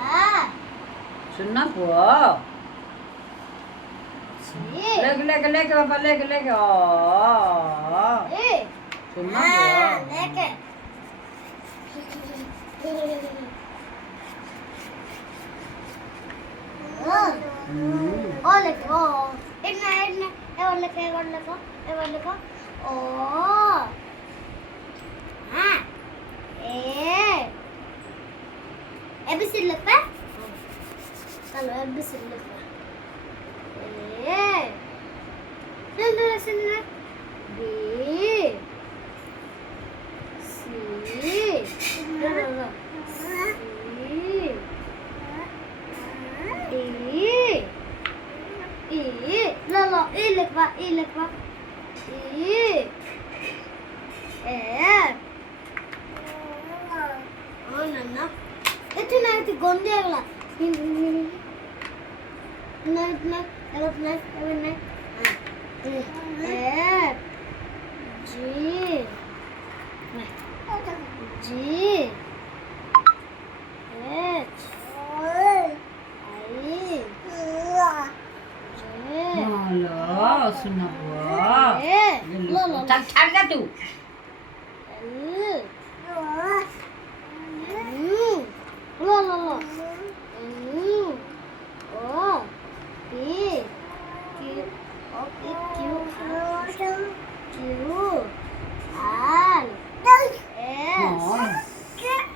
हाँ सुनना पुआ लेके पापा लेके सुनना लेके gondela G H I लो सुनना पुआ चल छाड़ जा तू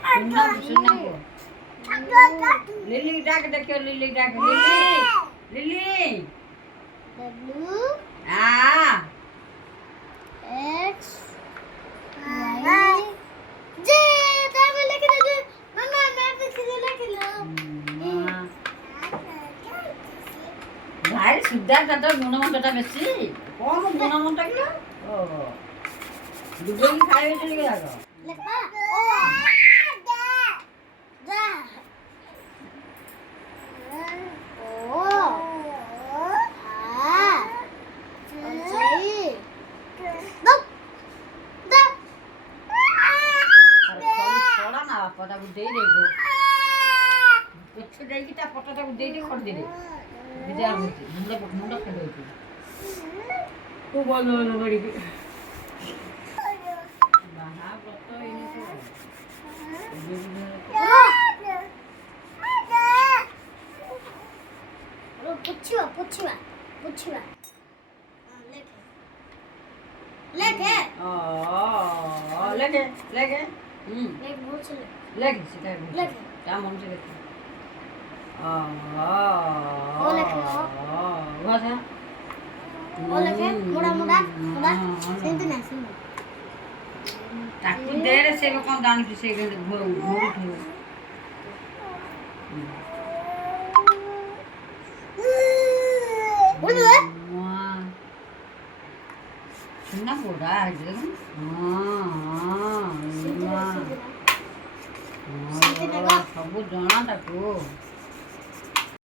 सुनना लिली डाक देखियो लिली डाक लिली W आ X Y Z मैं लेके दे मम्मा मैं पीछे से लेके लो भाई सिद्धार्थ तो गुणमंत्रটা বেশি কম গুণমন্ত্র কি ও দুটোই খাইয়ে চলে গেল लेपा ओ जा ओ आ सही दो दो छोड़ा ना पता दे देखो कुछ देगी ता पता दे दे कर दे विचार होती मुंडा खड़े होती तो बोलो लो बड़ी बाहर तो इनको पुछवा लेके लेके लेके बहुत से लेके सीधा लेके क्या मन से लेके ओ लेके भाषा ओ लेके मुड़ा सेंट ना सुन ताकू देर से कौन दान की से घोड़ी थी बोल सुनना पड़ा है जो सब जना ताकू